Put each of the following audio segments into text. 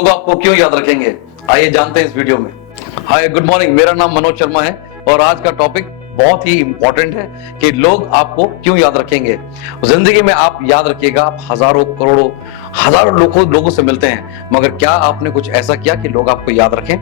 लोग आपको क्यों याद रखेंगे, आइए जानते हैं इस वीडियो में। हाय गुड मॉर्निंग, मेरा नाम मनोज शर्मा है और आज का टॉपिक बहुत ही इंपॉर्टेंट है कि लोग आपको क्यों याद रखेंगे। जिंदगी में आप याद रखिएगा, आप हजारों करोड़ों हजारों लोगों से मिलते हैं, मगर क्या आपने कुछ ऐसा किया कि लोग आपको याद रखें?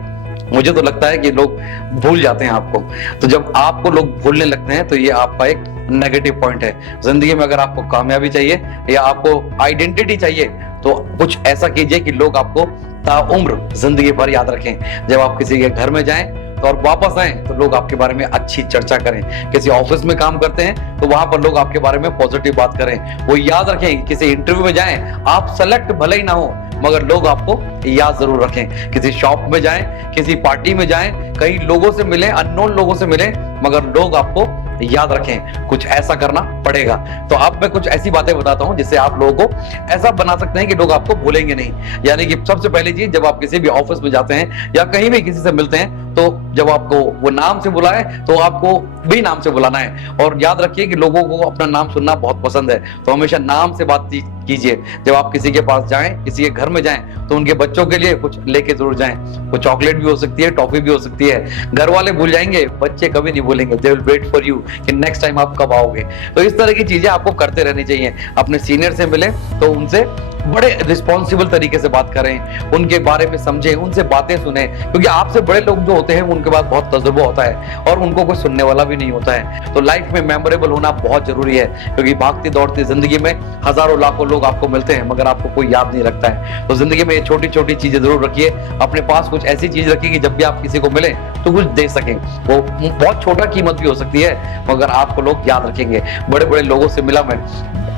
मुझे तो लगता है कि लोग भूल जाते हैं आपको। तो जब आपको लोग भूलने लगते हैं तो ये आपका एक नेगेटिव पॉइंट है। जिंदगी में अगर आपको कामयाबी चाहिए या आपको आइडेंटिटी चाहिए तो कुछ ऐसा कीजिए कि लोग आपको ताउम्र जिंदगी भर याद रखें। जब आप किसी के घर में जाएं तो और वापस आए तो लोग आपके बारे में अच्छी चर्चा करें। किसी ऑफिस में काम करते हैं तो वहां पर लोग आपके बारे में पॉजिटिव बात करें। वो याद रखें, किसी इंटरव्यू में जाएं, आप सेलेक्ट भले ही ना हो मगर लोग आपको याद जरूर रखें। किसी शॉप में जाएं, किसी पार्टी में जाएं, कई लोगों से मिलें, अननोन लोगों से मिलें, मगर लोग आपको याद रखें। कुछ ऐसा करना पड़ेगा। तो अब मैं कुछ ऐसी बातें बताता हूं जिससे आप लोगों को ऐसा बना सकते हैं कि लोग आपको भूलेंगे नहीं। यानी कि सबसे पहली चीज, जब आप किसी भी ऑफिस में जाते हैं या कहीं भी किसी से मिलते हैं तो जब आपको वो नाम से बुलाए तो आपको भी नाम से बुलाना है। और याद रखिए कि लोगों को अपना नाम सुनना बहुत पसंद है, तो हमेशा नाम से बातचीत कीजिए। जब आप किसी के पास जाएं, किसी के घर में जाएं तो उनके बच्चों के लिए कुछ लेके जरूर जाएं। कुछ चॉकलेट भी हो सकती है, टॉफी भी हो सकती है। घर वाले भूल जाएंगे, बच्चे कभी नहीं भूलेंगे। They will wait for you कि नेक्स्ट टाइम आप कब आओगे। तो इस तरह की चीजें आपको करते रहनी चाहिए। अपने सीनियर से मिले तो उनसे बड़े रिस्पॉन्सिबल तरीके से बात करें, उनके बारे में समझें, उनसे बातें सुने, क्योंकि आपसे बड़े लोग जो होते हैं उनके पास बहुत तजुर्बा होता है और उनको कोई सुनने वाला भी नहीं होता है। तो लाइफ में मेमोरेबल होना बहुत जरूरी है, क्योंकि भागती दौड़ती जिंदगी में हजारों लाखों लोग आपको मिलते हैं मगर आपको कोई याद नहीं रखता है। तो जिंदगी में छोटी छोटी चीजें जरूर रखिए। अपने पास कुछ ऐसी चीज रखिए कि जब भी आप किसी को मिले तो कुछ दे सकें। वो बहुत छोटा कीमत भी हो सकती है मगर आपको लोग याद रखेंगे। बड़े बड़े लोगों से मिला मैं,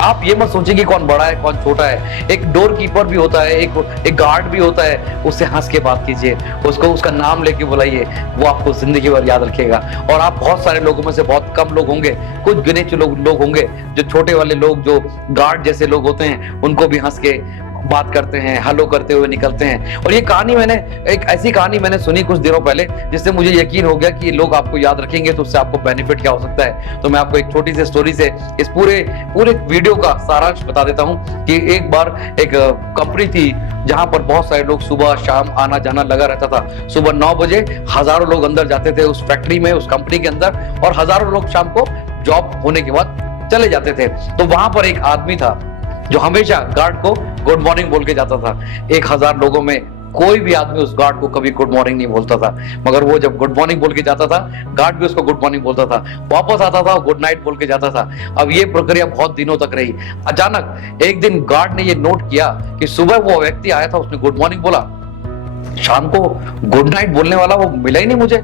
आप ये मत सोचिए कि कौन बड़ा है कौन छोटा है। एक डोर कीपर भी होता है, एक गार्ड भी होता है, उससे हंस के बात कीजिए, उसको उसका नाम लेके बुलाइए, वो आपको जिंदगी भर याद रखेगा। और आप बहुत सारे लोगों में से बहुत कम लोग होंगे, कुछ गिने चुने लोग होंगे जो छोटे वाले लोग, जो गार्ड जैसे लोग होते हैं, उनको भी हंस के बात करते हैं, हेलो करते हुए निकलते हैं। और ये कहानी एक ऐसी कहानी मैंने सुनी कुछ दिनों पहले जिससे मुझे यकीन हो गया कि लोग आपको याद रखेंगे तो उससे आपको बेनिफिट क्या हो सकता है। तो मैं आपको एक छोटी सी स्टोरी से इस पूरे वीडियो का सारांश बता देता हूं कि एक बार एक कंपनी थी जहां पर बहुत सारे लोग सुबह शाम आना जाना लगा रहता था। सुबह 9 बजे हजारों लोग अंदर जाते थे उस फैक्ट्री में, उस कंपनी के अंदर, और हजारों लोग शाम को जॉब होने के बाद चले जाते थे। तो वहां पर एक आदमी था जो हमेशा गार्ड को गुड मॉर्निंग बोल के जाता था। 1000 लोगों में कोई भी आदमी उस गार्ड को कभी गुड मॉर्निंग नहीं बोलता था, मगर वो जब गुड मॉर्निंग बोल के जाता था, गार्ड भी उसको गुड मॉर्निंग बोलता था। वापस आता था, गुड नाइट बोल के जाता था। अब ये प्रक्रिया बहुत दिनों तक रही। अचानक एक दिन गार्ड ने ये नोट किया कि सुबह वो व्यक्ति आया था, उसने गुड मॉर्निंग बोला, शाम को गुड नाइट बोलने वाला वो मिला ही नहीं मुझे।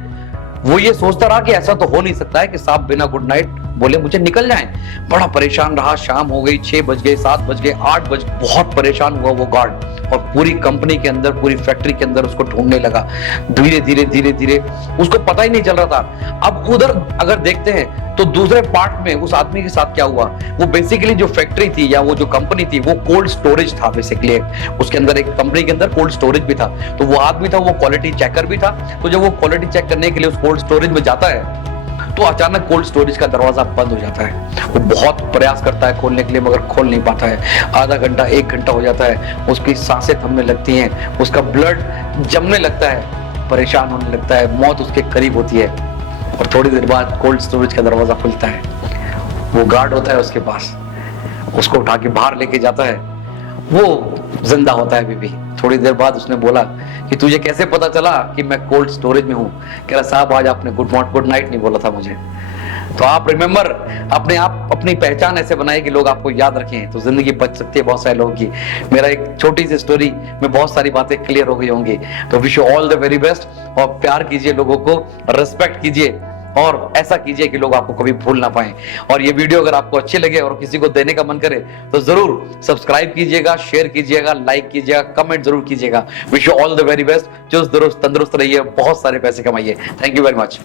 वो ये सोचता रहा कि ऐसा तो हो नहीं सकता है कि साहब बिना गुड नाइट बोले मुझे निकल जाएं। बड़ा परेशान रहा। शाम हो गई, 6 बज गए, 7 बज गए, 8 बज, बहुत परेशान हुआ वो गार्ड और पूरी कंपनी के अंदर, पूरी फैक्ट्री के अंदर उसको ढूंढने लगा। धीरे धीरे उसको पता ही नहीं चल रहा था। अब उधर अगर देखते हैं तो दूसरे पार्ट में उस आदमी के साथ क्या हुआ, वो बेसिकली जो फैक्ट्री थी या वो जो कंपनी थी वो कोल्ड स्टोरेज था बेसिकली। उसके अंदर एक कंपनी के अंदर कोल्ड स्टोरेज भी था। तो वो आदमी था, वो क्वालिटी चेकर भी था। तो जब वो क्वालिटी चेक करने के लिए उस कोल्ड स्टोरेज में जाता है तो अचानक कोल्ड स्टोरेज का दरवाजा बंद हो जाता है। वो बहुत प्रयास करता है खोलने के लिए मगर खोल नहीं पाता है। आधा घंटा 1 घंटा हो जाता है, उसकी सांसें थमने लगती हैं, उसका ब्लड जमने लगता है, परेशान होने लगता है, मौत उसके करीब होती है। और थोड़ी देर बाद कोल्ड स्टोरेज का दरवाजा खुलता है। वो गार्ड होता है उसके पास, उसको उठा के बाहर लेके जाता है। वो जिंदा होता है अभी भी। थोड़ी देर बाद उसने बोला कि तुझे कैसे पता चला कि मैं कोल्ड स्टोरेज में हूँ? कह रहा साहब आज आपने गुड नाइट नहीं बोला था मुझे। तो आप रिमेंबर, अपनी पहचान ऐसे बनाए कि लोग आपको याद रखें तो जिंदगी बच सकती है बहुत सारे लोगों की। मेरा एक छोटी सी स्टोरी में बहुत सारी बातें क्लियर हो गई होंगी। तो wish you all the very best. और प्यार कीजिए लोगों को, रिस्पेक्ट कीजिए और ऐसा कीजिए कि लोग आपको कभी भूल ना पाए। और ये वीडियो अगर आपको अच्छी लगे और किसी को देने का मन करे तो जरूर सब्सक्राइब कीजिएगा, शेयर कीजिएगा, लाइक कीजिएगा, कमेंट जरूर कीजिएगा। Wish you all the very best. चुस्त दुरुस्त तंदुरुस्त रहिए, बहुत सारे पैसे कमाइए। Thank you very much.